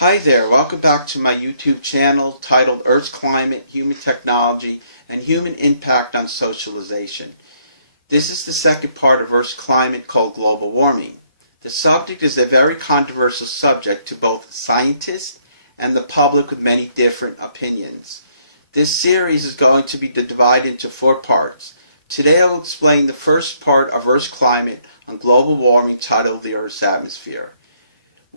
Hi there, welcome back to my YouTube channel titled Earth's Climate, Human Technology, and Human Impact on Socialization. This is the second part of Earth's climate called global warming. The subject is a very controversial subject to both scientists and the public with many different opinions. This series is going to be divided into 4 parts. Today I will explain the first part of Earth's climate on global warming titled The Earth's Atmosphere.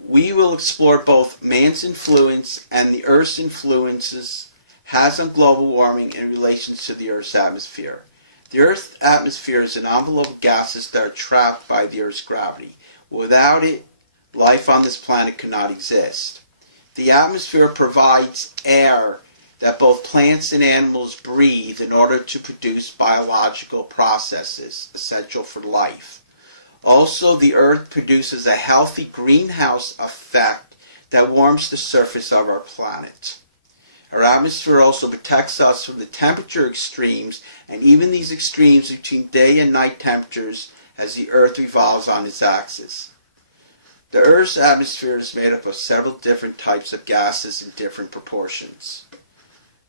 We will explore both man's influence and the Earth's influences has on global warming in relation to the Earth's atmosphere. The Earth's atmosphere is an envelope of gases that are trapped by the Earth's gravity. Without it, life on this planet could not exist. The atmosphere provides air that both plants and animals breathe in order to produce biological processes essential for life. Also, the Earth produces a healthy greenhouse effect that warms the surface of our planet. Our atmosphere also protects us from the temperature extremes and even these extremes between day and night temperatures as the Earth revolves on its axis. The Earth's atmosphere is made up of several different types of gases in different proportions.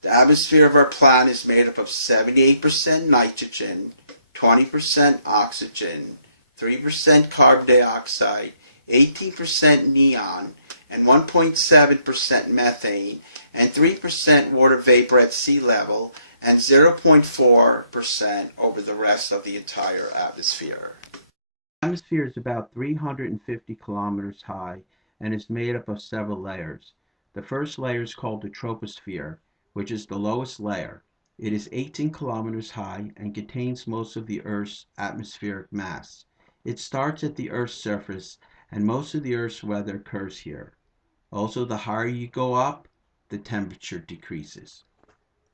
The atmosphere of our planet is made up of 78% nitrogen, 20% oxygen, 3% carbon dioxide, 18% neon, and 1.7% methane, and 3% water vapor at sea level, and 0.4% over the rest of the entire atmosphere. The atmosphere is about 350 kilometers high and is made up of several layers. The first layer is called the troposphere, which is the lowest layer. It is 18 kilometers high and contains most of the Earth's atmospheric mass. It starts at the Earth's surface, and most of the Earth's weather occurs here. Also, the higher you go up, the temperature decreases.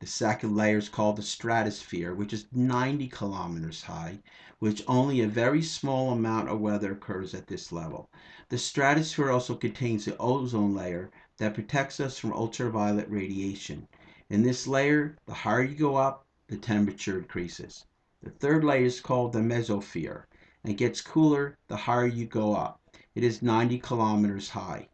The second layer is called the stratosphere, which is 90 kilometers high, which only a very small amount of weather occurs at this level. The stratosphere also contains the ozone layer that protects us from ultraviolet radiation. In this layer, the higher you go up, the temperature increases. The third layer is called the mesosphere and gets cooler the higher you go up. It is 90 kilometers high.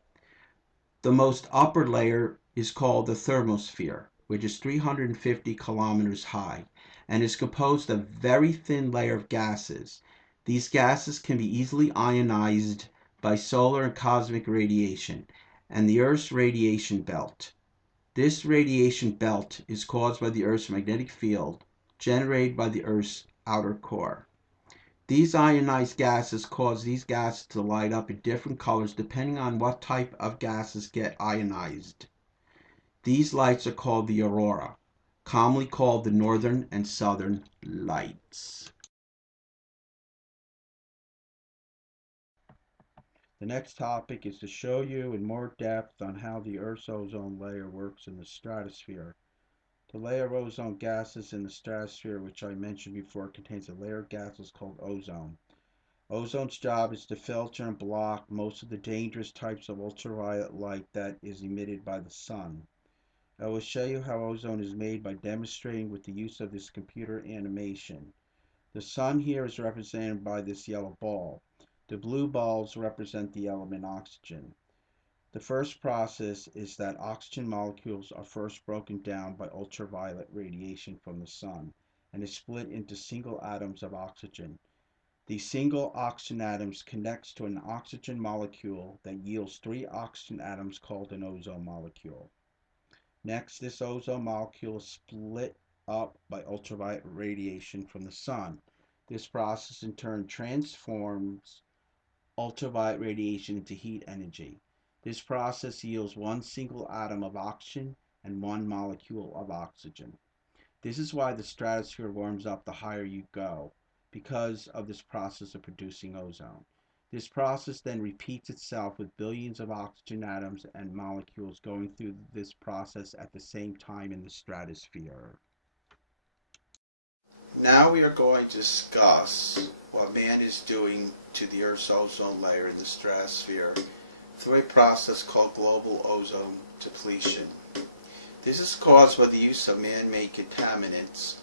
The most upper layer is called the thermosphere, which is 350 kilometers high and is composed of a very thin layer of gases. These gases can be easily ionized by solar and cosmic radiation and the Earth's radiation belt. This radiation belt is caused by the Earth's magnetic field generated by the Earth's outer core. These ionized gases cause these gases to light up in different colors depending on what type of gases get ionized. These lights are called the aurora, commonly called the northern and southern lights. The next topic is to show you in more depth on how the Earth's ozone layer works in the stratosphere. The layer of ozone gases in the stratosphere, which I mentioned before, contains a layer of gases called ozone. Ozone's job is to filter and block most of the dangerous types of ultraviolet light that is emitted by the sun. I will show you how ozone is made by demonstrating with the use of this computer animation. The sun here is represented by this yellow ball. The blue balls represent the element oxygen. The first process is that oxygen molecules are first broken down by ultraviolet radiation from the sun and is split into single atoms of oxygen. These single oxygen atoms connects to an oxygen molecule that yields 3 oxygen atoms called an ozone molecule. Next, this ozone molecule is split up by ultraviolet radiation from the sun. This process in turn transforms ultraviolet radiation into heat energy. This process yields 1 single atom of oxygen and 1 molecule of oxygen. This is why the stratosphere warms up the higher you go, because of this process of producing ozone. This process then repeats itself with billions of oxygen atoms and molecules going through this process at the same time in the stratosphere. Now we are going to discuss what man is doing to the Earth's ozone layer in the stratosphere through a process called global ozone depletion. This is caused by the use of man-made contaminants.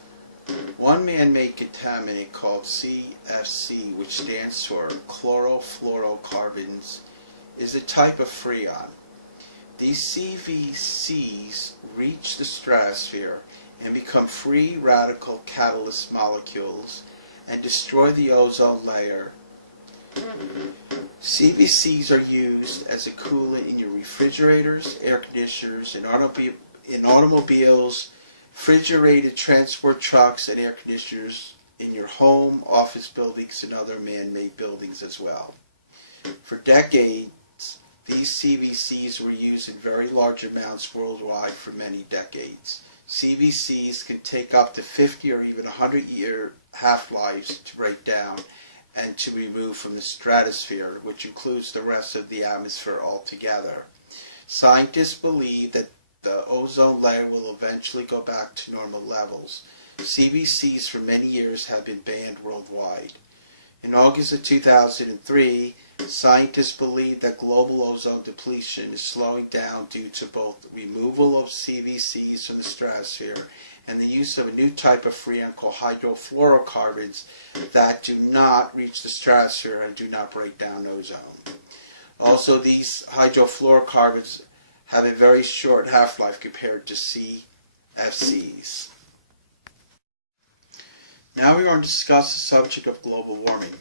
One man-made contaminant called CFC, which stands for chlorofluorocarbons, is a type of freon. These CVCs reach the stratosphere and become free radical catalyst molecules and destroy the ozone layer. CVCs are used as a coolant in your refrigerators, air conditioners, in automobiles, refrigerated transport trucks, and air conditioners in your home, office buildings, and other man-made buildings as well. For decades, these CVCs were used in very large amounts worldwide for many decades. CVCs can take up to 50 or even 100-year half-lives to break down and to remove from the stratosphere, which includes the rest of the atmosphere altogether. Scientists believe that the ozone layer will eventually go back to normal levels. CVCs for many years have been banned worldwide. In August of 2003, scientists believe that global ozone depletion is slowing down due to both removal of CVCs from the stratosphere and the use of a new type of freon called hydrofluorocarbons that do not reach the stratosphere and do not break down ozone. Also, these hydrofluorocarbons have a very short half-life compared to CFCs. Now we're going to discuss the subject of global warming.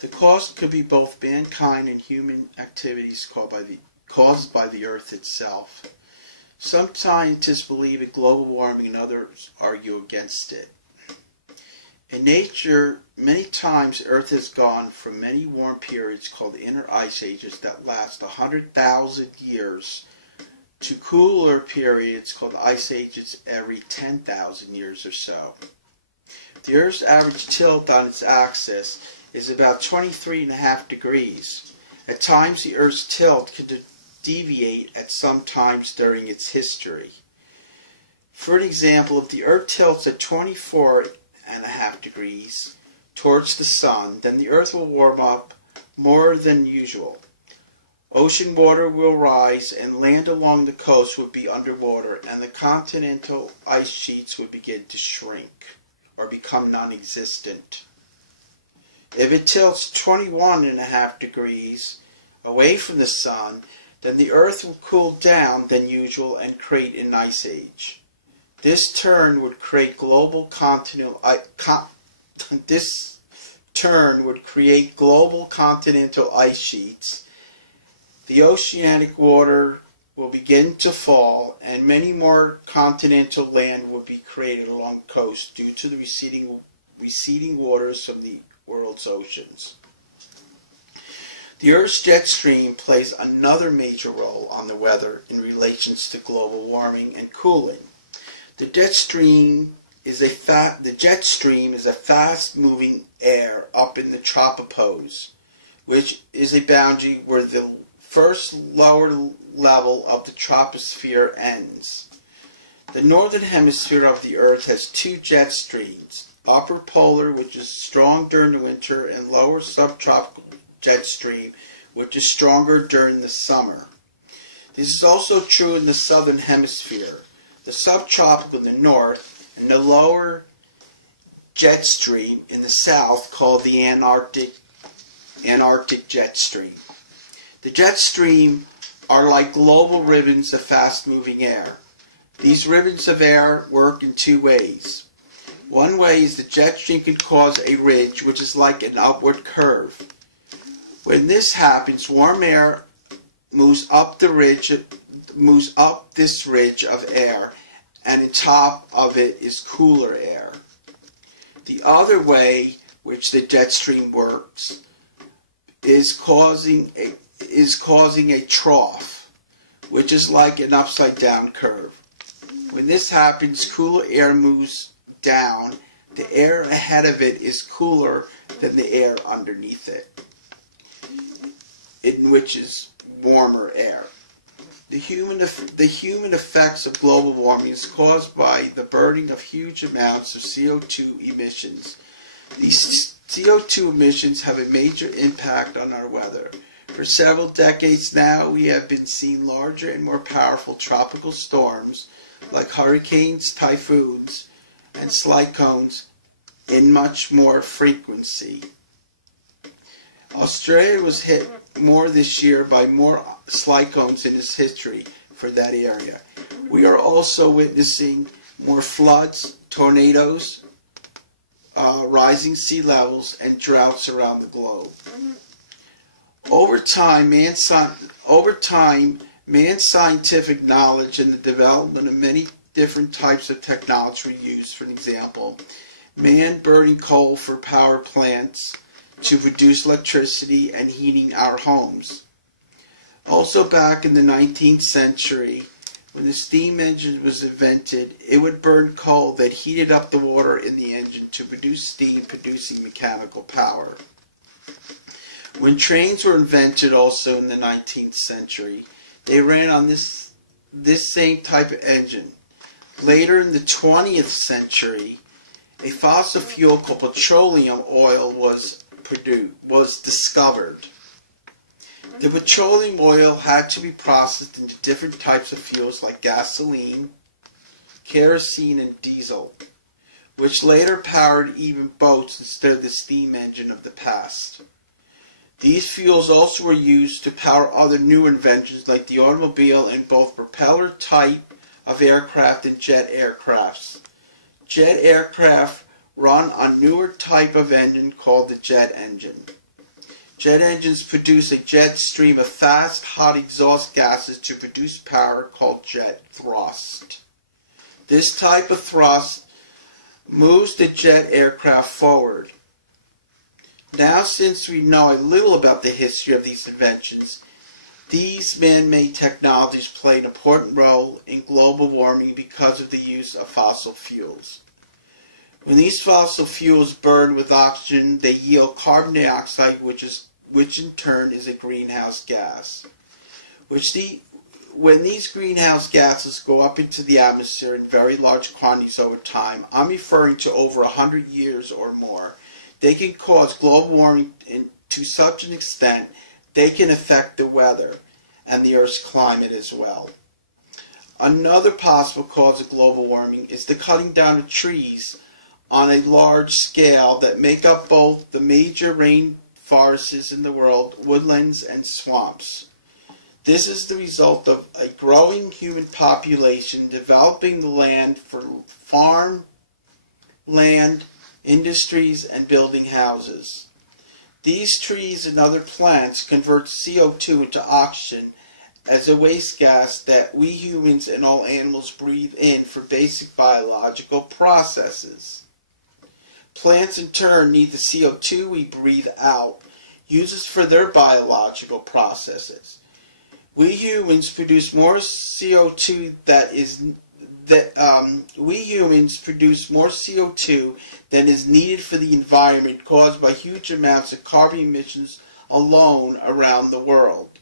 The cause could be both mankind and human activities caused by the Earth itself. Some scientists believe in global warming and others argue against it. In nature, many times Earth has gone from many warm periods called inner ice ages that last 100,000 years to cooler periods called ice ages every 10,000 years or so. The Earth's average tilt on its axis is about 23.5 degrees. At times, the Earth's tilt can deviate at some times during its history. For an example, if the Earth tilts at 24.5 degrees towards the Sun, then the Earth will warm up more than usual. Ocean water will rise and land along the coast would be underwater, and the continental ice sheets would begin to shrink or become non-existent. If it tilts 21.5 degrees away from the Sun, then the Earth will cool down than usual and create an ice age. This turn would create global continental ice sheets. The oceanic water will begin to fall, and many more continental land will be created along the coast due to the receding waters from the world's oceans. The Earth's jet stream plays another major role on the weather in relation to global warming and cooling. The jet stream is a fast-moving air up in the tropopause, which is a boundary where the first lower level of the troposphere ends. The northern hemisphere of the Earth has two jet streams, upper polar, which is strong during the winter, and lower subtropical jet stream, which is stronger during the summer. This is also true in the southern hemisphere. The subtropical in the north and the lower jet stream in the south, called the Antarctic jet stream. The jet stream are like global ribbons of fast-moving air. These ribbons of air work in two ways. One way is the jet stream can cause a ridge, which is like an upward curve. When this happens, warm air moves up this ridge of air, and on top of it is cooler air. The other way which the jet stream works is causing a trough, which is like an upside-down curve. When this happens, cooler air moves down. The air ahead of it is cooler than the air underneath it, in which is warmer air. The human effects of global warming is caused by the burning of huge amounts of CO2 emissions. These CO2 emissions have a major impact on our weather. For several decades now, we have been seeing larger and more powerful tropical storms like hurricanes, typhoons, and cyclones in much more frequency. Australia was hit more this year by more cyclones in its history for that area. We are also witnessing more floods, tornadoes, rising sea levels, and droughts around the globe. Over time, man's scientific knowledge and the development of many different types of technology were used. For example, man burning coal for power plants to produce electricity and heating our homes. Also back in the 19th century, when the steam engine was invented, it would burn coal that heated up the water in the engine to produce steam, producing mechanical power. When trains were invented also in the 19th century, they ran on this same type of engine. Later in the 20th century, a fossil fuel called petroleum oil was discovered. The petroleum oil had to be processed into different types of fuels like gasoline, kerosene, and diesel, which later powered even boats instead of the steam engine of the past. These fuels also were used to power other new inventions like the automobile and both propeller type of aircraft and jet aircrafts. Jet aircraft run on newer type of engine called the jet engine. Jet engines produce a jet stream of fast, hot exhaust gases to produce power called jet thrust. This type of thrust moves the jet aircraft forward. Now, since we know a little about the history of these inventions, these man-made technologies play an important role in global warming because of the use of fossil fuels. When these fossil fuels burn with oxygen, they yield carbon dioxide, which in turn is a greenhouse gas. When these greenhouse gases go up into the atmosphere in very large quantities over time, I'm referring to over 100 years or more, they can cause global warming to such an extent they can affect the weather and the Earth's climate as well. Another possible cause of global warming is the cutting down of trees on a large scale that make up both the major rainforests in the world, woodlands, and swamps. This is the result of a growing human population developing the land for farm, land, industries, and building houses. These trees and other plants convert CO2 into oxygen as a waste gas that we humans and all animals breathe in for basic biological processes. Plants in turn need the CO2 we breathe out, uses for their biological processes. We humans produce more CO2 than is needed for the environment, caused by huge amounts of carbon emissions alone around the world.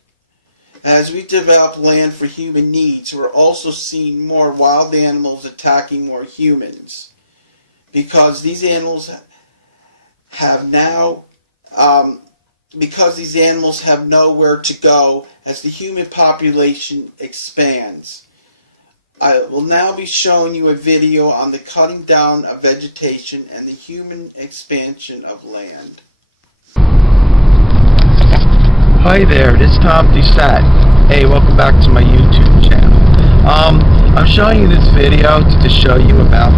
As we develop land for human needs, we're also seeing more wild animals attacking more humans, because these animals have nowhere to go as the human population expands. I will now be showing you a video on the cutting down of vegetation and the human expansion of land. Hi there, this is Tom Doucette. Hey, welcome back to my YouTube channel. I'm showing you this video to show you about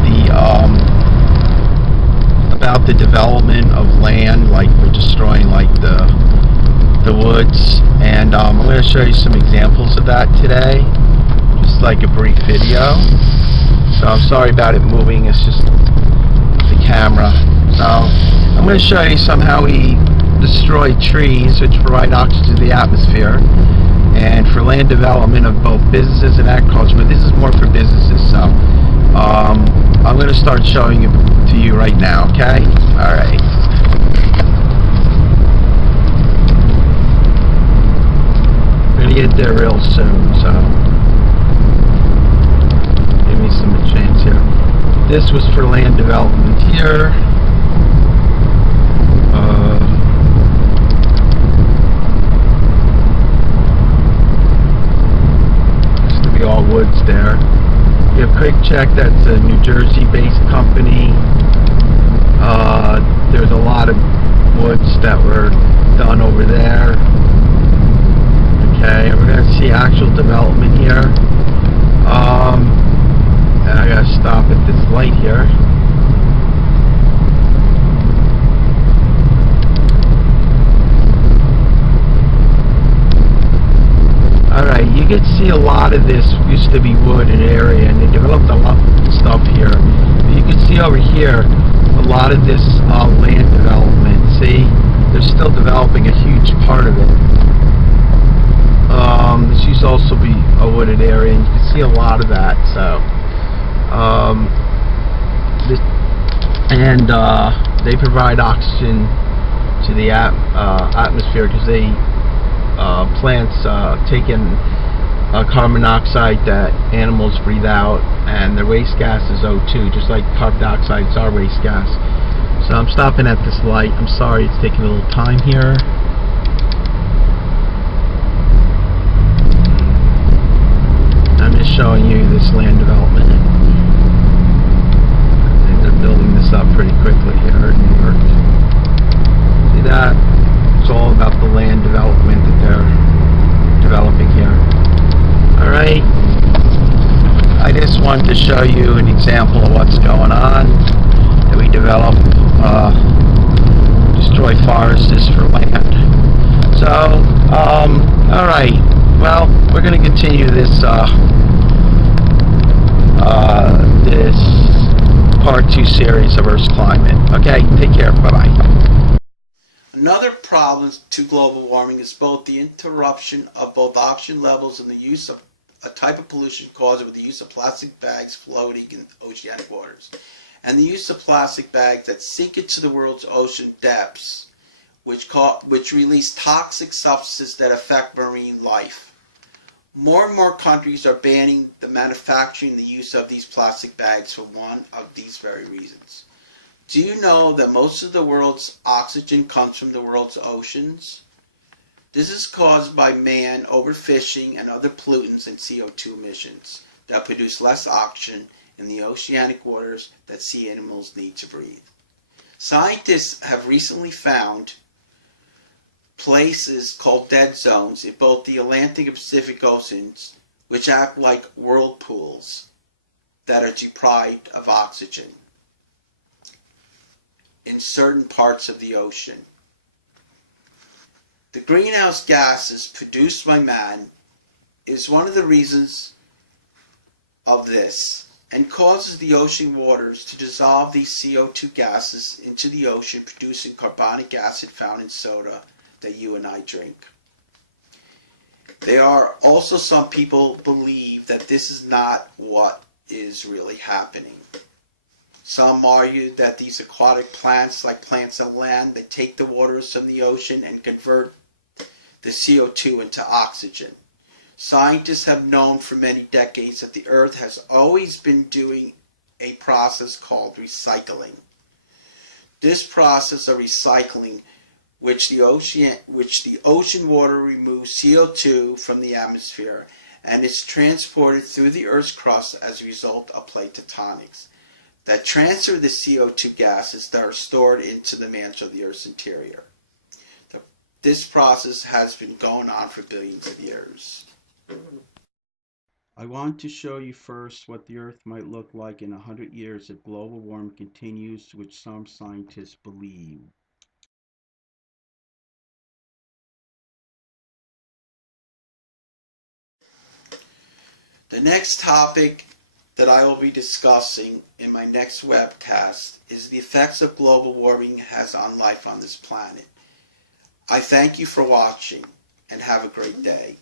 the development of land, like we're destroying like the woods, and I'm going to show you some examples of that today. Just like a brief video. So I'm sorry about it moving, it's just the camera. So I'm going to show you how we destroy trees, which provide oxygen to the atmosphere, and for land development of both businesses and agriculture, but this is more for businesses. So I'm going to start showing it to you right now, okay? Alright. We're going to get there real soon, so give me some chance here. This was for land development here. Used to be all woods there. Give a quick check, that's a New Jersey based company. There's a lot of woods that were done over there. The Okay, we're going to see actual development here. And I got to stop at this light here. Alright, you can see a lot of this used to be wooded area, and they developed a lot of stuff here. But you can see over here a lot of this land development. See, they're still developing a huge part of it. This used to also be a wooded area, and you can see a lot of that. So, they provide oxygen to the atmosphere because they plants take in carbon dioxide that animals breathe out, and their waste gas is O2, just like carbon dioxide is our waste gas. So I'm stopping at this light. I'm sorry it's taking a little time here. I'm just showing you this land development. And they're building this up pretty quickly here in New York. See that? It's all about the land development that they're developing here. Alright, I just wanted to show you an example of what's going on. That we develop, destroy forests for land. So, alright, well, we're going to continue this, this part 2 series of Earth's climate. Okay, take care, bye-bye. Another problem to global warming is both the interruption of both oxygen levels and the use of a type of pollution caused with the use of plastic bags floating in oceanic waters, and the use of plastic bags that sink into the world's ocean depths, which release toxic substances that affect marine life. More and more countries are banning the manufacturing and the use of these plastic bags for one of these very reasons. Do you know that most of the world's oxygen comes from the world's oceans? This is caused by man overfishing and other pollutants and CO2 emissions that produce less oxygen in the oceanic waters that sea animals need to breathe. Scientists have recently found places called dead zones in both the Atlantic and Pacific Oceans, which act like whirlpools that are deprived of oxygen in certain parts of the ocean. The greenhouse gases produced by man is one of the reasons of this, and causes the ocean waters to dissolve these CO2 gases into the ocean, producing carbonic acid found in soda that you and I drink. There are also some people believe that this is not what is really happening. Some argue that these aquatic plants, like plants on land, they take the waters from the ocean and convert the CO2 into oxygen. Scientists have known for many decades that the Earth has always been doing a process called recycling. This process of recycling, which the ocean water removes CO2 from the atmosphere and is transported through the Earth's crust as a result of plate tectonics, that transfer the CO2 gases that are stored into the mantle of the Earth's interior. This process has been going on for billions of years. I want to show you first what the Earth might look like in 100 years if global warming continues, which some scientists believe. The next topic that I will be discussing in my next webcast is the effects of global warming has on life on this planet. I thank you for watching and have a great day.